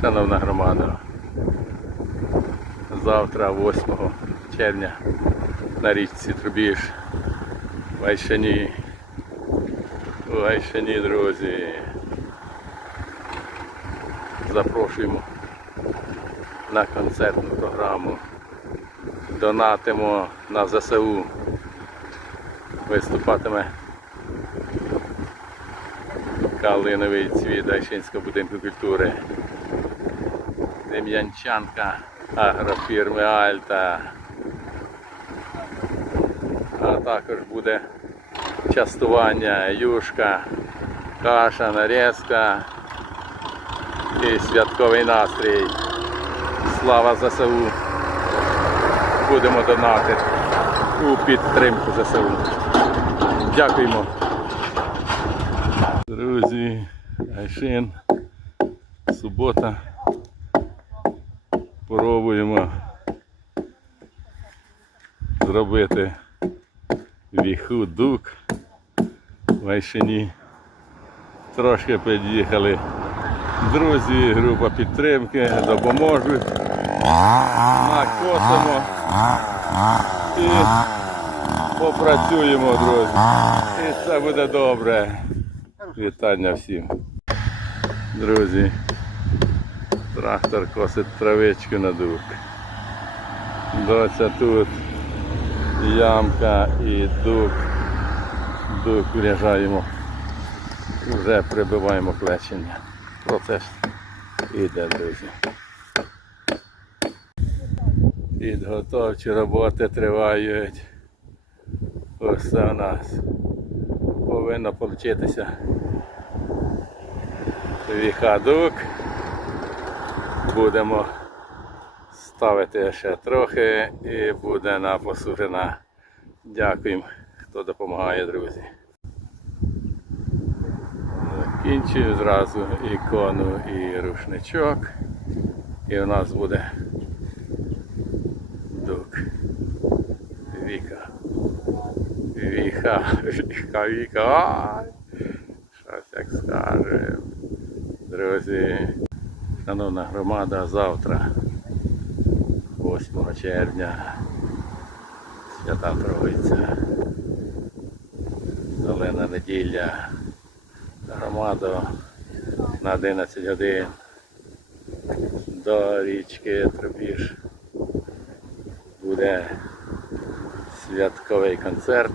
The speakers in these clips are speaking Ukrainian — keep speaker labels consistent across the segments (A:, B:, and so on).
A: Шановна громада, завтра, 8 червня, на річці Трубіж, в Айшані, в Айшані, друзі. Запрошуємо на концертну програму. Донатимо на ЗСУ. Виступатиме Калиновий цвіт Айшинського будинку культури. Дем'янчанка агрофірми Альта. А також буде частування, юшка, каша, нарізка і святковий настрій. Слава ЗСУ! Будемо донатити у підтримку ЗСУ. Дякуємо. Друзі, Айшин, субота. Пробуємо зробити віху дук в Айшині. Трошки під'їхали друзі, група підтримки, допоможуть. Накосимо і попрацюємо, друзі. І все буде добре. Вітання всім. Друзі, трактор косить травичку на дух. Доця тут ямка і дух. Дух вряжаємо. Вже прибиваємо плечення. Процес іде, друзі. Підготовчі роботи тривають. Ось це у нас повинно получитися. Віхадук. Будемо ставити ще трохи і буде напосушена. Дякуємо, хто допомагає, друзі. Закінчую зразу ікону і рушничок. І у нас буде дук. Віка. Віха. Віка, Віка. Щось як скаже. Друзі, шановна громада, завтра, 8 червня, свята Троїця, зелена неділя, громада на 11 годин до річки Трубіж буде святковий концерт.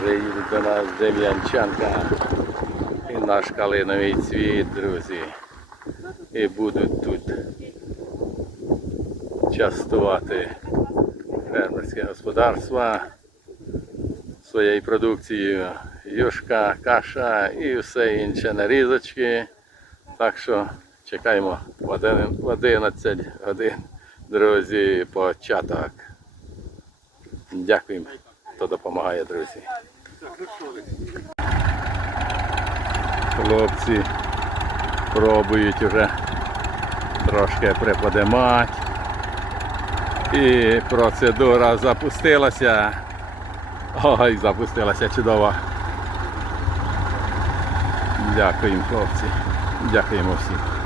A: Приїдуть до нас Дем'янчанка наш калиновий цвіт, друзі. І будуть тут частувати фермерське господарство своєю продукцією. Юшка, каша і все інше нарізочки. Так що чекаємо в один- в 11 годин, друзі, початок. Дякуємо, хто допомагає, друзі. Хлопці пробують уже трошки приподимати. І процедура запустилася. Ой, запустилася чудово. Дякуємо, хлопці. Дякуємо всім.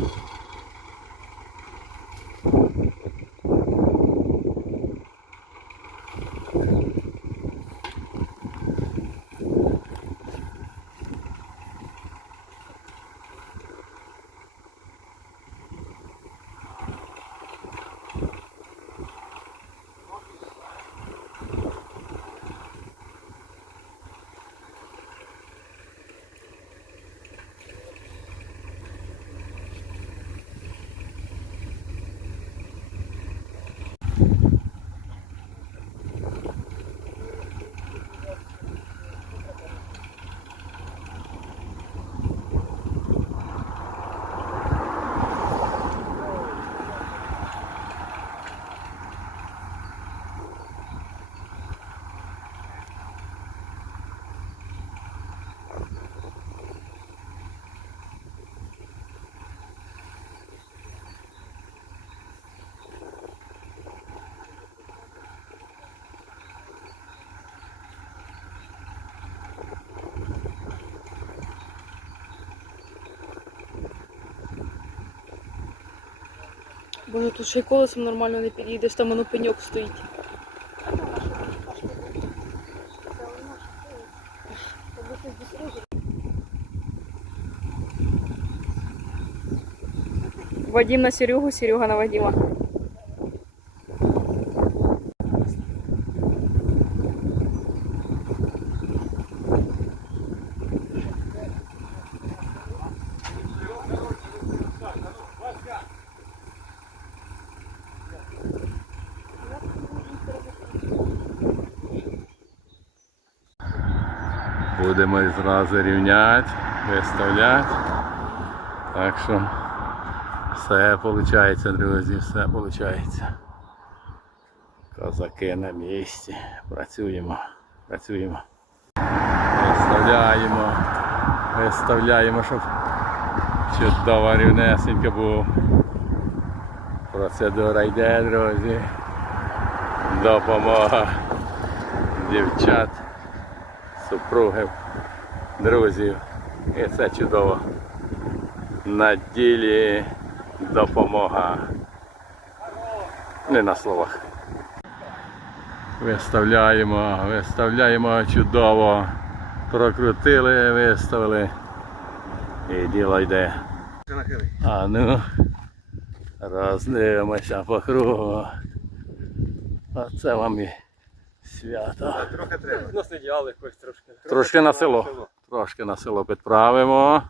A: Thank you.
B: Боже, тут ще й колесом нормально не під'їдеш, там воно пеньок стоїть. Вадим на Серегу, Серега на Вадима.
A: Будемо зразу рівняти, виставляти. Так що все виходить, друзі, все виходить. Козаки на місці. Працюємо, працюємо. Виставляємо, виставляємо, щоб чудово рівнесенько був. Процедура йде, друзі. Допомога дівчат супругів, друзів. І це чудово. На ділі допомога. Не на словах. Виставляємо, виставляємо чудово. Прокрутили, виставили. І діло йде. А ну, роздивимося по кругу. Оце вам і свято.
C: Трохи треба.
D: Нас не діяли якось трошки.
A: Трошки на село. Трошки на село підправимо.